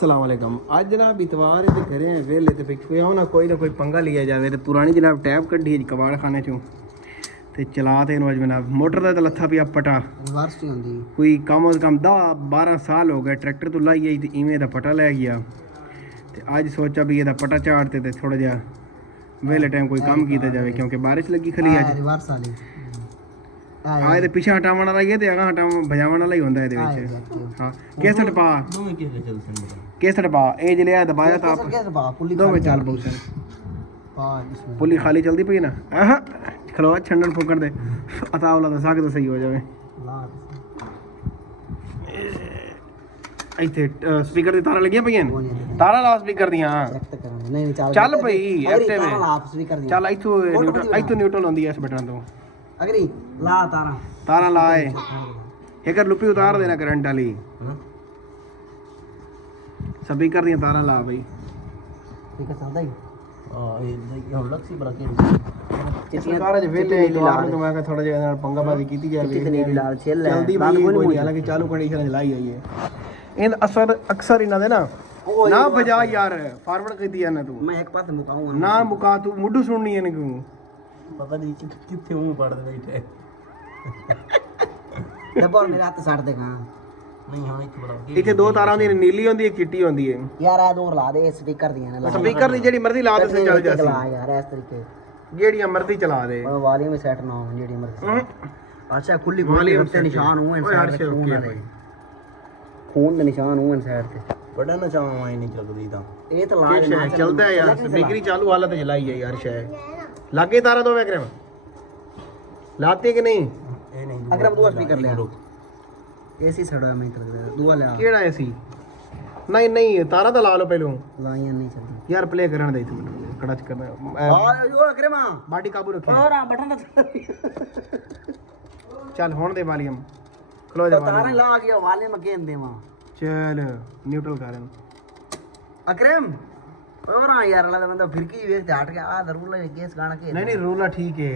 अस्सलाम वालेकुम। आज जनाब इतवार है घरे हैं वेले तो क्यों ना कोई पंगा लिया जाए। तो पुरानी जनाब टैब कड्ढी कबाड़ खाने चों ते चला ते अज जनाब मोटर का तो लत्था पिया पटा कोई कम अज कम 10-12 साल हो गए ट्रैक्टर तो लाई आई तो इवें दा पटा लै गया। तो अज सोचा भी एदा पटा चाड़ते तो थोड़ा जा वेले टाइम कोई काम किया जाए क्योंकि बारिश लगी खली अज आए तो पिछा हटावन वाला ही है तो अगा हटाव बजावन वाला ही होंदा है दे विच। हां केसट पा केसट पा ए जिले आ दबाया था दो में चाल बहुत पुली खाली चलती पई ना आहा खलो छंडन फूकण दे अतावला तो साग तो सही हो जावे। इथे स्पीकर दी तारा लगियां पईयां तारा ला स्पीकर दी हां चल पई एफटे में चल इथों न्यूट्रल होंदी है इस बटन तो अगरी ला तारा लाए एक लुपी उतार देना करंट वाली स्पीकर दी तारा ला भाई ठीक है चलदा ही ਹੁਣ ਲੱਕਸੀ ਬੜਾ ਕੇ चिट्टियां ज वेले लाल तो मैं थोड़ा जिहा नाल पंगा बाजी कीती जाए कितनी लाल छेल है जल्दी बात कोई हालांकि चालू कंडीशन च लाई आई है इन अक्सर इना दे ना बजा यार फॉरवर्ड कीती है ना तू मैं एक पास मुकाऊंगा ना मुका तू मुड्ढू सुननी है क्यों पता नहीं किथे मुंह पड़ दे बैठे डब्बा मेरे हाथ साड़ देगा नहीं हां एक बड़ा इथे दो तारा होंदी नीली होंदी है चिट्टी होंदी है यार आ दो ला दे स्पीकर दी ना स्पीकर दी जेडी मर्जी ला दे से चल जासी ला यार इस तरीके जेडी मर्जी चला दे वॉल्यूम सेट ना हो जेडी मर्जी अच्छा खुली वॉल्यूम से निशान हुए हैं साइड पे खून के निशान हुए हैं साइड पे बड़ा निशान हुआ नहीं चलदी दा ए तो ला चलता है यार स्पीकर चालू हालत च लाई है यार शायद लागे तारा दो अकरम लाते कि नहीं ए नहीं अकरम दो स्पीकर ले एसी सड़ा मैं कर दे दुआ ले केड़ा एसी नहीं तारा तो ला लो पहले लाइयां नहीं चलदी यार प्ले करन दे तू कड़ा च करना ओ अकरम बॉडी काबू रखे और बटन चल होन दे वॉल्यूम क्लोज है तारा ला गया वॉल्यूम गेन देवा चल न्यूट्रल करन अकरम और यार अल्लाह दा बंदा फिरकी वेख ते हट गया आ रूल है केस गाना के नहीं रूला ठीक है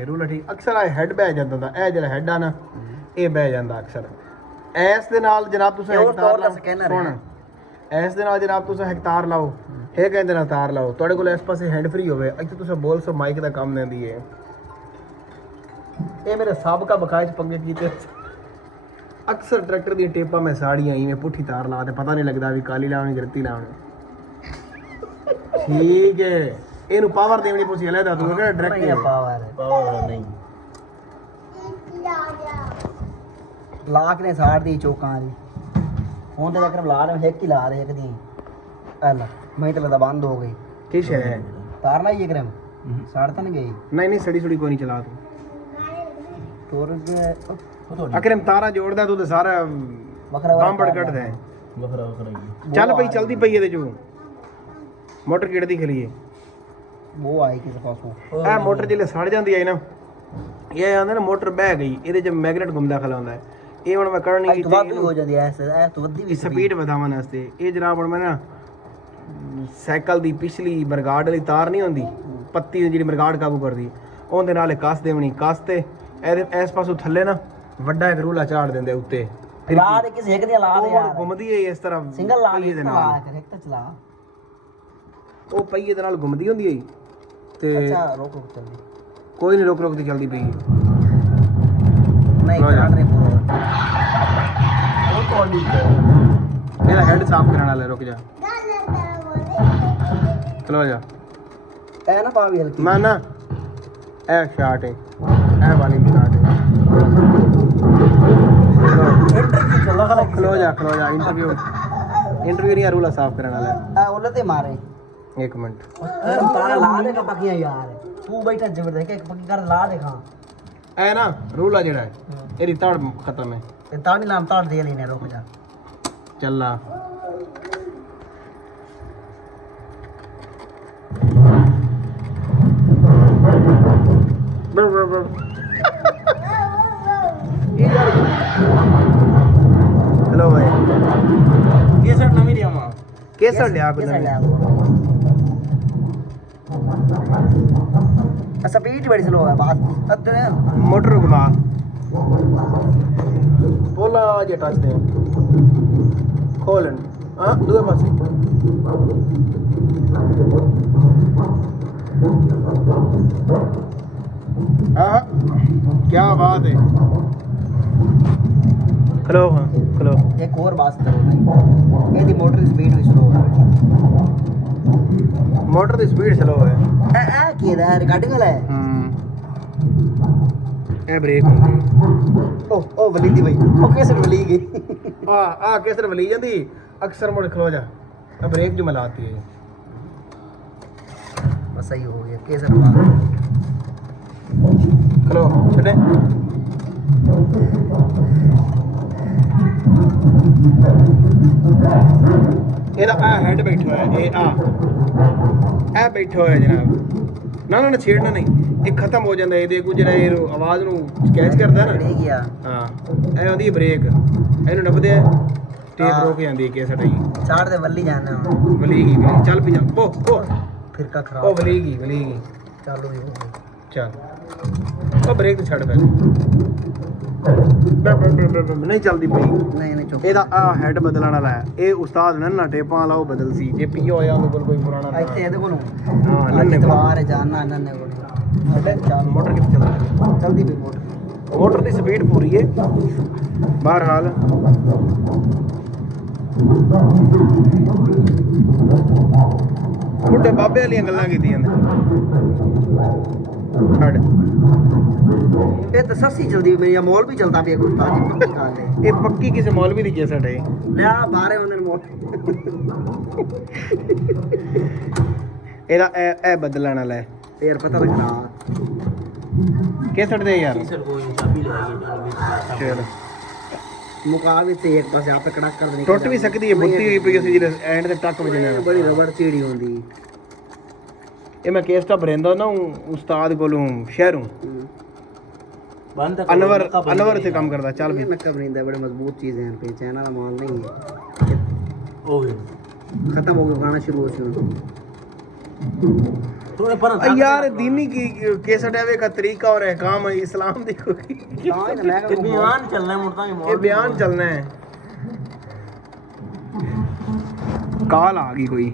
अक्सर आ हेड बह ਜਾਂਦਾ ਦਾ ਇਹ ਜਿਹੜਾ ਹੈਡ ਆ ਨਾ ਇਹ ਬਹਿ ਜਾਂਦਾ ਅਕਸਰ ਐਸ ਦੇ ਨਾਲ ਜਨਾਬ ਤੁਸੀਂ ਹੈਕਟਾਰ ਸੁਣ ਐਸ ਦੇ ਨਾਲ ਜਨਾਬ ਤੁਸੀਂ ਹੈਕਟਾਰ ਲਾਓ ਇਹ ਕਹਿੰਦੇ ਨਾਲ ਤਾਰ ਲਾਓ ਤੁਹਾਡੇ ਕੋਲ ਇਸ ਪਾਸੇ ਹੈਂਡ ਫ੍ਰੀ ਹੋਵੇ ਇੱਥੇ ਤੁਸੀਂ ਬੋਲ ਸੋ ਮਾਈਕ ਦਾ ਕੰਮ ਲੈਂਦੀ ਹੈ ਇਹ ਮੇਰੇ ਸਾਬਕਾ ਬਕਾਇਚ ਪੰਗੇ ਕੀਤੇ ਅਕਸਰ ਟਰੈਕਟਰ ਦੀਆਂ ਟੇਪਾਂ ਮੈਂ ਸਾੜੀਆਂ ਇਵੇਂ ਪੁੱਠੀ ਤਾਰ ਲਾ ਤੇ ਪਤਾ ਨਹੀਂ ਲੱਗਦਾ ਵੀ ਕਾਲੀ ਲਾਉਣੀ ਗਰਤੀ ਲਾਉਣੀ ठीक है ਇਹਨੂੰ ਪਾਵਰ ਦੇਣੀ ਪੁੱਛੀ ਲੈ ਦਾ ਤੂੰ ਕਿਹੜਾ ਡਾਇਰੈਕਟ ਪਾਵਰ ਨਹੀਂ ਲਾਕ ਨੇ ਸਾੜ ਦੀ ਚੋਕਾਂ ਦੀ ਹੁਣ ਤੇ ਅਕਰਮ ਲਾ ਰਹੇ ਇੱਕ ਹੀ ਲਾ ਰਹੇ ਇੱਕ ਦੀ ਅੱਲਾ ਮੈਂ ਤਾਂ ਲਦਾ ਬੰਦ ਹੋ ਗਈ ਕਿਸ ਹੈ ਤਾਰ ਨਾ ਇਹ ਅਕਰਮ ਸਾੜ ਤਾਂ ਨਹੀਂ ਗਈ ਨਹੀਂ ਸੜੀ ਸੁੜੀ ਕੋਈ ਨਹੀਂ ਚਲਾ ਤੂੰ ਤੋਰ ਅਕਰਮ ਤਾਰਾ ਜੋੜਦਾ ਤੂੰ ਤੇ ਸਾਰਾ ਵੱਖਰਾ ਬੰਬੜ ਕੱਢਦਾ ਵੱਖਰਾ ਚੱਲ ਪਈ ਚਲਦੀ ਪਈ ਇਹਦੇ ਚੋਂ मोटर किड़ दी खली है वो आई किस पासों ए मोटर जिले सड़ जाती है ना ये आंदा ना मोटर बह गई ਇਹਦੇ ਚ ਮੈਗਨੇਟ ਘੁੰਮਦਾ ਖਲਾ ਹੁੰਦਾ ਹੈ ਇਹ ਹੁਣ ਮੈਂ ਕਰਨੀ ਕੀਤੀ ਹੋ ਜਾਂਦੀ ਐ ਐ ਤੋਂ ਵੱਧੀ ਵੀ ਸਪੀਡ ਵਧਾਉਣ ਵਾਸਤੇ ਇਹ ਜਨਾਬ ਹੁਣ ਮੈਂ ਨਾ ਸਾਈਕਲ ਦੀ ਪਿਛਲੀ ਬਰਗਾੜ ਵਾਲੀ ਤਾਰ ਨਹੀਂ ਹੁੰਦੀ ਪੱਤੀ ਜਿਹੜੀ ਬਰਗਾੜ ਕਾਬੂ ਕਰਦੀ ਉਹਦੇ ਨਾਲ ਕੱਸ ਦੇਵਣੀ ਕੱਸ ਤੇ ਇਹਦੇ ਇਸ ਪਾਸੋਂ ਥੱਲੇ ਨਾ ਵੱਡਾ ਇੱਕ ਰੂਲਾ ਝਾੜ ਦਿੰਦੇ ਉੱਤੇ ਫਿਰ ਲਾ ਦੇ ਕਿਸੇ ਇੱਕ ਦੀ ਲਾ ਦੇ ਯਾਰ ਘੁੰਮਦੀ ਹੈ ਇਸ ਤਰ੍ਹਾਂ ਸਿੰਗਲ ਲਾ ਦੇ ਨਾਲ ਇੱਕ ਤਾਂ ਚਲਾ ਉਹ ਪਹੀਏ ਦੇ ਨਾਲ ਘੁੰਮਦੀ ਹੁੰਦੀ ਹੈ ਤੇ ਅੱਛਾ ਰੋਕ ਚੱਲਦੀ ਕੋਈ ਨਹੀਂ ਰੁਕ ਤੇ ਚੱਲਦੀ ਪਈ ਨਹੀਂ ਕਾਟ ਨਹੀਂ ਪੂਰਾ ਉਹ ਤੋਂ ਨਹੀਂ ਇਹਦਾ ਹੈਡ ਸਾਫ਼ ਕਰਨ ਵਾਲਾ ਰੁਕ ਜਾ ਚਲੋ ਜਾ ਐ ਨਾ ਪਾ ਵੀ ਹਲਕੀ ਮੈਂ ਨਾ ਇਹ ਸ਼ਾਟ ਹੈ ਇਹ ਵਾਲੀ ਸ਼ਾਟ ਹੈ ਖਲੋ ਜਾ ਇੰਟਰਵਿਊ ਨਹੀਂ ਰੂਲਾ ਸਾਫ਼ ਕਰਨ ਵਾਲਾ ਆ ਉਹਲੇ ਤੇ ਮਾਰੇ एक मिनट तारा ला देगा पकियां यार तू बैठा जबर देख एक पकी कर ला देखा ए ना रूला जेड़ा है एरी ताड़ खत्म है ते ताड़ी नाम ताड़ दे लेने रुक जा चल ला हेलो भाई केसर नवी दिया मां केसर लिया कुछ स्पीड बड़ी स्लो है बात मोटर घुमा बोला जे टच दे खोलन हाँ दूसरे पासे ਆਹ ਕੀ ਬਾਤ ਹੈ ਖਲੋ ਹਾਂ ਖਲੋ ਇੱਕ ਹੋਰ ਬਾਤ ਕਰੋ ਇਹਦੀ ਮੋਟਰ ਦੀ ਸਪੀਡ ਵੀ ਸਲੋ ਹੈ ਮੋਟਰ ਦੀ ਸਪੀਡ ਸਲੋ ਹੈ ਇਹ ਕੀ ਹੈ ਰਿਕਾਰਡਿੰਗ ਵਾਲਾ ਹੈ ਇਹ ਬ੍ਰੇਕ ਹੁੰਦੀ ਉਹ ਵਲੀ ਦੀ ਬਈ ਉਹ ਕਿਸਰ ਵਲੀ ਗਈ ਆ ਕਿਸਰ ਵਲੀ ਜਾਂਦੀ ਅਕਸਰ ਮੁੜ ਖਲੋ ਜਾ ਆ ਬ੍ਰੇਕ ਜੋ ਮਲਾਤੀ ਹੈ ਬਸ ਸਹੀ ਹੋ ਗਿਆ ਕਿਸਰ ਬਾਤ ਖਲੋ ਛੱਡੇ ਇਹਦਾ ਆ ਹੈਡ ਬੈਠਾ ਹੋਇਆ ਇਹ ਬੈਠਾ ਹੋਇਆ ਜਨਾਬ ਨਾ ਛੇੜਨਾ ਨਹੀਂ ਇਹ ਖਤਮ ਹੋ ਜਾਂਦਾ ਇਹਦੇ ਕੋ ਜਿਹੜਾ ਇਹ ਆਵਾਜ਼ ਨੂੰ ਕੈਚ ਕਰਦਾ ਨਾ ਨਹੀਂ ਗਿਆ ਹਾਂ ਇਹ ਆਉਂਦੀ ਬ੍ਰੇਕ ਇਹਨੂੰ ਨੱਪਦੇ ਆ ਟੇਪ ਰੋਕ ਜਾਂਦੀ ਕਿ ਸਟਾਈ ਚਾਰ ਦੇ ਵੱਲੀ ਜਾਣਾ ਵਲੀਗੀ ਚੱਲ ਪੀ ਜਾ ਬੋ ਫਿਰਕਾ ਖਰਾਬ ਉਹ ਵਲੀਗੀ ਚਾਲੂ ਵੀ ਹੋ ਗਈ ਚੱਲ ਉਹ ਬ੍ਰੇਕ ਤੇ ਛੱਡ ਪਹਿਲੇ ਨਹੀਂ ਚੱਲਦੀ ਪਈ ਨਹੀਂ ਚੁੱਪ ਇਹਦਾ ਆ ਹੈਡ ਬਦਲਣ ਵਾਲਾ ਹੈ ਇਹ ਉਸਤਾਦ ਨੰਨਾ ਟੇਪਾਂ ਵਾਲਾ ਉਹ ਬਦਲ ਸੀ ਜੇ ਪੀਓ ਹੋਇਆ ਉਹਦੇ ਕੋਲ ਕੋਈ ਪੁਰਾਣਾ ਇੱਥੇ ਇਹਦੇ ਕੋਲੋਂ ਹਾਂ ਨੰਨੇ ਬਾਹਰ ਜਾਣਾ ਨੰਨੇ ਕੋਲ ਮੋਟਰ ਕਿੱਥੇ ਚੱਲਦੀ ਚਲਦੀ ਪਈ ਮੋਟਰ ਮੋਟਰ ਦੀ ਸਪੀਡ ਪੂਰੀ ਹੈ ਬਹਰਹਾਲ ਬੁੱਢੇ ਬਾਬੇ ਵਾਲੀਆਂ ਗੱਲਾਂ ਕੀਤੀਆਂ ਨੇ ਛੱਡ ਇਹ ਤਾਂ ਸੱਸੀ ਚਲਦੀ ਮੇਰੀ ਮੋਲ ਵੀ ਚਲਦਾ ਪਿਆ ਕੁਝ ਤਾਂ ਪੱਕੀ ਗੱਲ ਹੈ ਇਹ ਪੱਕੀ ਕਿਸੇ ਮੌਲਵੀ ਦੀ ਜੇ ਸਾਡੇ ਲਿਆ ਬਾਹਰੇ ਉਹਨਾਂ ਨੂੰ ਮੋਲ ਇਹਦਾ ਇਹ ਬਦਲਣ ਵਾਲਾ ਹੈ ਫੇਰ ਪਤਾ ਲੱਗਣਾ ਕਿ ਛੱਡਦੇ ਯਾਰ ਕੋਈ ਚਾਬੀ ਲੈ ਆਈਏ ਚਲ ਮੁਕਾਬਲੇ ਤੇ ਇੱਕ ਪਾਸੇ ਆਪੇ ਕੜਾਕ ਕਰ ਦੇਣੀ ਟੁੱਟ ਵੀ ਸਕਦੀ ਹੈ ਬੁੱਤੀ ਹੋਈ ਪਈ ਅਸੀਂ ਜਿਹੜੇ ਐਂਡ ਤੇ ਟੱਕ ਵਜਣੇ ਬੜੀ ਰਬੜ ਚੀੜੀ ਹੁੰਦੀ ਇਹ ਮੈਂ ਕੇਸ ਤਾਂ ਬਰੇਂਦਾ ਨਾ ਉਸਤਾਦ ਕੋਲੋਂ ਸ਼ਹਿਰੋਂ ਬੰਦ ਅਨਵਰ ਤੇ ਕੰਮ ਕਰਦਾ ਚੱਲ ਵੀ ਨੱਕਾ ਬਰਿੰਦਾ ਬੜੇ ਮਜ਼ਬੂਤ ਚੀਜ਼ ਹੈ पे चाइना ਦਾ ਮਾਲ ਨਹੀਂ ਹੈ ਉਹ ਖਤਮ ਹੋ ਗਿਆ ਗਾਣਾ ਸ਼ੁਰੂ ਹੋ ਸ਼ੁਰੂ थोड़े पर यार दीनी की केसट है का तरीका और अहकाम है इस्लाम दी कोई बयान चलना है मुर्दा ये बयान चलना है काल आ गई कोई